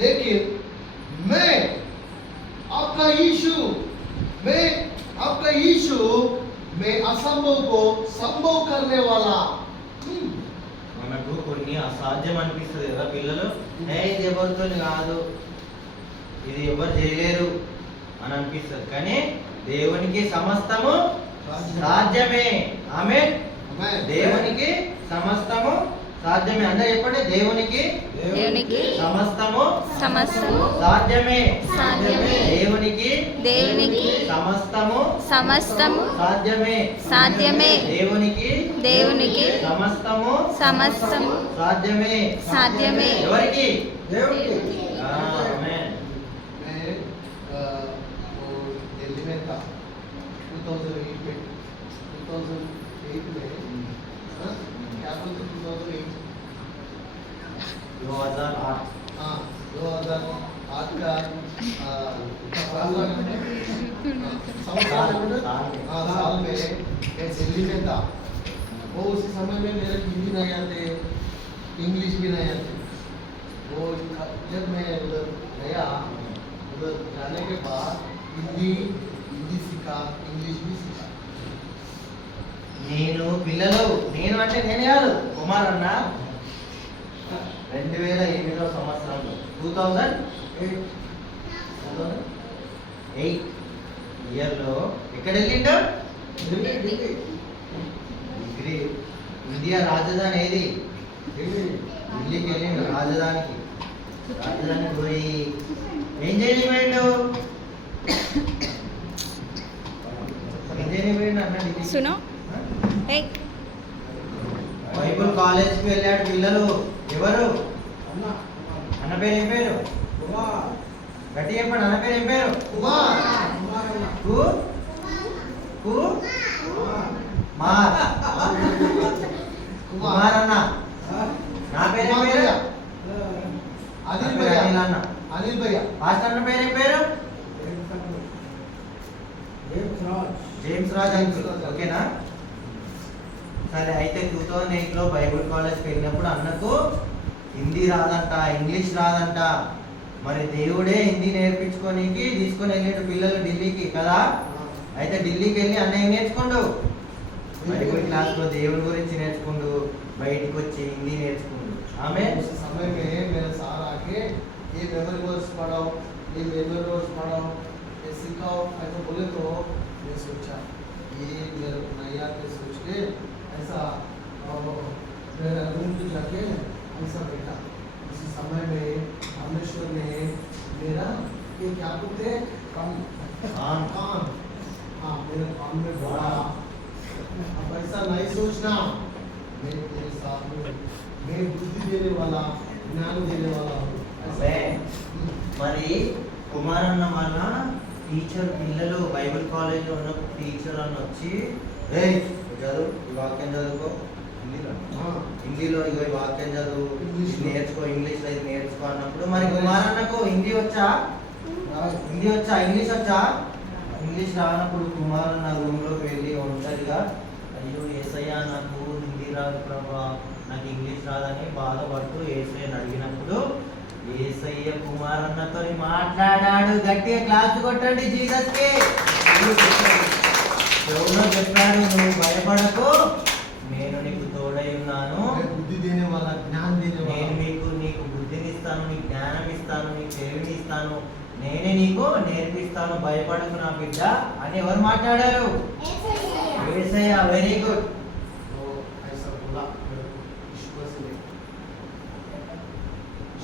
लेकिन मैं आपका यीशु मैं असंभव को संभव करने वाला. మనకు కొన్ని అసాధ్యం అనిపిస్తుంది కదా పిల్లలు, ఇది ఎవరితో కాదు, ఇది ఎవరు చేయలేరు అని అనిపిస్తుంది. కానీ దేవునికి సమస్తము సాధ్యమే. ఆమేన్. దేవునికి సమస్తము సాధ్యమే. అందరూ చెప్పండి, దేవునికి సమస్తము సాధ్యమే. దేవునికి సమస్తము సాధ్యమే. దేవునికి సమస్తము సాధ్యమే. ఎవరికి? దేవునికి. ఆమేన్. मैं वो दिल्ली में था 2008 में क्या बोलते 2008 2008 हाँ 2008 का साल में मैं दिल्ली में था. वो उस समय में मेरे हिंदी नहीं आते, इंग्लिश भी नहीं आते. वो जब मैं उधर गया, उधर जाने के बाद हिंदी सीखा, इंग्लिश भी सीखा. నేను పిల్లలు, నేను అంటే నేను కాదు, కుమార్ అన్న 2008 సంవత్సరంలో 2008 ఇయర్లో ఎక్కడ వెళ్ళిండు? డిగ్రీ. ఇండియా రాజధాని ఏది? ఢిల్లీకి వెళ్ళిండు. రాజధానికి పోయి ఏం చేయలేమైండు? ఏం చేయలేమైండు అన్న ఢిల్లీ? బైబుల్ కాలేజ్కి వెళ్ళాడు పిల్లలు. ఎవరు? అన్న పేరు ఏం పేరు? గట్టి చెప్పండి, అన్న పేరు ఏం పేరు? కుమార్ అన్న. నా పేరు ఏం పేరు? అనిల్ భయ్య. పాస్టర్ అన్న పేరు ఏం పేరు? James Raj uncle. ఓకేనా? సరే, అయితే 2008లో బైబుల్ కాలేజ్కి వెళ్ళినప్పుడు అన్నకు హిందీ రాదంట, ఇంగ్లీష్ రాదంట. మరి దేవుడే హిందీ నేర్పించుకోనికి తీసుకొని వెళ్ళాడు పిల్లలు ఢిల్లీకి కదా. అయితే ఢిల్లీకి వెళ్ళి అన్న ఏం నేర్చుకోండు? బైబుల్ క్లాస్లో దేవుడి గురించి నేర్చుకోండు, బయటికి వచ్చి హిందీ నేర్చుకోండు. ఆమె समय में मेरा सार आके ये मेमोरी वर्ड्स पढ़ाओ, ये सिखाओ ऐसा बोले तो मैं सोचा ये मेरे को नहीं आते. सोच के ऐसा मेरा रूम पे जाके ऐसा बैठा. उसी समय में परमेश्वर ने मेरा ये क्या बोलते कान मेरे कान में बोला, अब ऐसा नहीं सोचना, मैं तेरे साथ में, मैं बुद्धि देने वाला, ज्ञान देने वाला हूँ. మరి కుమార్ అన్న వల్ల టీచర్ పిల్లలు బైబిల్ కాలేజ్లో ఉన్నప్పుడు టీచర్ అన్న వచ్చి చదువు, ఈ వాక్యం చదువుకో, హిందీలో ఇగో ఈ వాక్యం చదువు, నేర్చుకో, ఇంగ్లీష్లో ఇది నేర్చుకో అన్నప్పుడు మరి కుమార్ అన్నకు హిందీ వచ్చా, ఇంగ్లీష్ వచ్చా? ఇంగ్లీష్ రానప్పుడు కుమార్ అన్న రూమ్లోకి వెళ్ళి ఒంటరిగా, అయ్యో యేసయ్య నాకు హిందీ రాదు ప్రభా, నాకు ఇంగ్లీష్ రాదని బాధపడుతూ యేసయ్యని అడిగినప్పుడు యేసయ్య కుమార్ అన్నతో మాట్లాడాడు. గట్టిగా క్లాస్ కొట్టండి జీసస్కి. ఎవరో చెప్పాడు, నువ్వు భయపడకు, నేను నీకు తోడై ఉన్నాను, నేను నీకు బుద్ధిని ఇస్తాను, నీకు జ్ఞానం ఇస్తాను, నీకు తెలివిని ఇస్తాను, నేనే నీకు నేర్పిస్తాను, భయపడకు నా బిడ్డ అని ఎవరు మాట్లాడారు? యేసయ్య. Very good.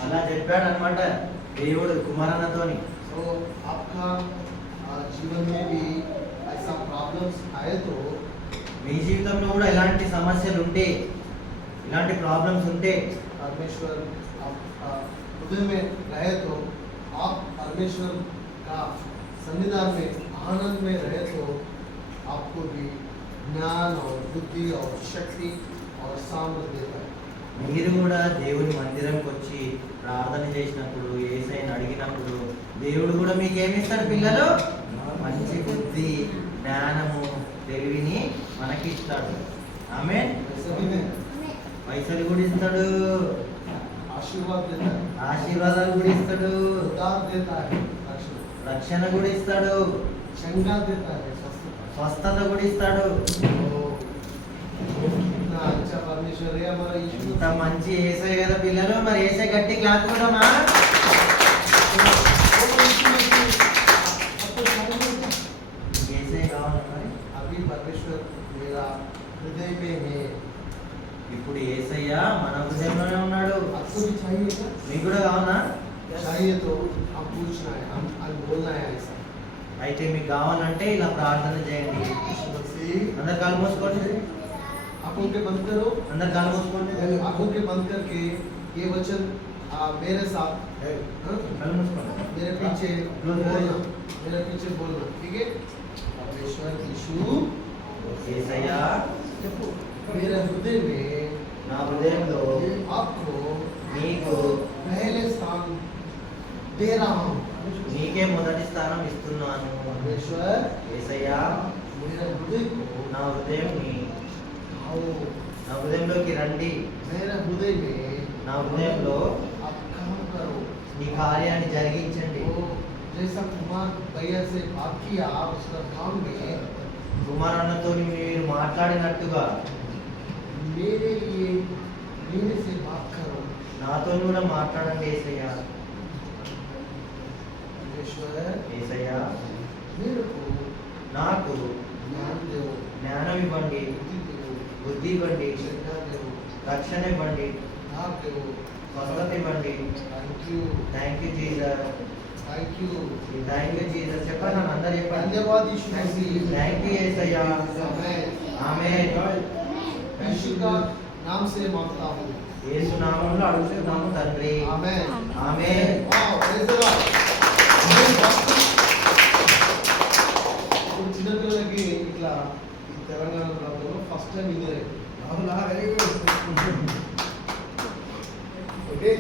అలా చెప్పాడు అనమాట దేవుడు కుమారన్నతోని. సో आपका जीवन में भी ऐसा प्रॉब्लम्स आए तो మీ జీవితంలో కూడా ఎలాంటి సమస్యలు ఉంటే, ఇలాంటి ప్రాబ్లమ్స్ ఉంటే परमेश्वर हृदय में रहे तो आप परमेश्वर का सन्निधान में आनंद में रहे तो आपको भी ज्ञान और बुद्धि और शक्ति और सामर्थ्य देता है. మీరు కూడా దేవుని మందిరంకి వచ్చి ప్రార్థన చేసినప్పుడు, యేసయ్యని అడిగినప్పుడు దేవుడు కూడా మీకు ఏమిస్తాడు పిల్లలు? మంచి బుద్ధి, జ్ఞానము, తెలివిని మనకి ఇస్తాడు. ఆమేన్. పైసలు కూడా ఇస్తాడు. आशीर्वाद देता है, ఆశీర్వాదాలు కూడా ఇస్తాడు, उद्धार देता है, रक्षण రక్షణ కూడా ఇస్తాడు, चंगा देता है, स्वस्थता। స్వస్థత కూడా ఇస్తాడు. कितना अच्छा परमेश्वर है हमारा यीशु। ఇంత మంచి యేసయ్య కదా పిల్లలు. మరి యేసయ్య గట్టి క్లాస్ కొడదామా? యేసయ్య కావాలా మరి? अभी परमेश्वर मेरा हृदय में है। ఇప్పుడు యేసయ్య మన హృదయంలోనే ఉన్నాడు. आपको भी चाहिए क्या? మీకు కూడా కావాలా? चाहिए तो हम पूछना है, हम बोलना है ऐसा। అయితే మీకు కావాలంటే ఇలా ప్రార్థన చేయండి. అందరు కాలు మూసుకోండి, आंखों के बंद करो, అందరు కాలు మూసుకోండి, आंखों के बंद करके ये वचन मेरे साथ కళ్ళు మూసుకోండి. मेरे पीछे बोलना, मेरे पीछे बोलना, ठीक है? परमेश्वर यीशु యేసయ్య मेरे हृदय में నా హృదయంలో आपको నీకు पहले स्थान दे रहा हूँ। నీకే మొదటి స్థానం ఇస్తున్నాను. परमेश्वर యేసయ్య मेरे हृदय को నా హృదయంని, आओ, నా హృదయంలోకి రండి. मेरे हृदय में నా హృదయంలో आप काम करो। నీ కార్యాన్ని జరిగించండి. वो जैसा कुमार भैया से बात किया उसका काम में కుమారన్నతో మీరు మాట్లాడినట్టుగా मेरे लिए मेरे से बात करो। నాతో కూడా మాట్లాడండి యేసయ్య. परमेश्वर యేసయ్య मेरे को నాకు ज्ञान दो, జ్ఞానం ఇవ్వండి, बुद्धि दो, బుద్ధి ఇవ్వండి, चेतना दो, రక్షణ ఇవ్వండి, भाग दो। స్వస్థత ఇవ్వండి. Thank you, Jesus, thank you, thank you Jesus. చెప్పండి అందరు చెప్పండి. धन्यवाद यीशु मसीह। థ్యాంక్ యూ యేసయ్య. आमेन। ఆమేన్. यीशु का नाम से मांगता हूँ। యేసు నామములో అడుగుతున్నాము తండ్రి. आमेन। ఆమేన్. Wow, praise the lord. చిన్నపిల్లలకి ఇట్లా ఈ తెలంగాణ ప్రాంతంలో ఫస్ట్ టైం ఇదే. అవునా, వెరీ గుడ్. Okay,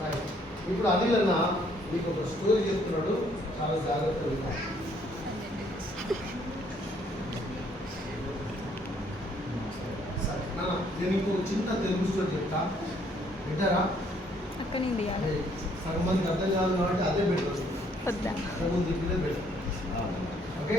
right. ఇప్పుడు అనిల్ అన్న మీకు ఒక స్టోరీ చెప్తున్నాడు, చాలా జాగ్రత్తగా వినాలి. సరే, నాన్న, నేను ఇంకో చిన్న తెలుగు స్టోరీ చెప్తా, వింటారా? అక్కడ నుండి తీయాలి. సగం మందికి అర్థం కాదు కాబట్టి అదే బెటర్, వద్దా? సగం దిక్కుదే బెటర్. ఓకే,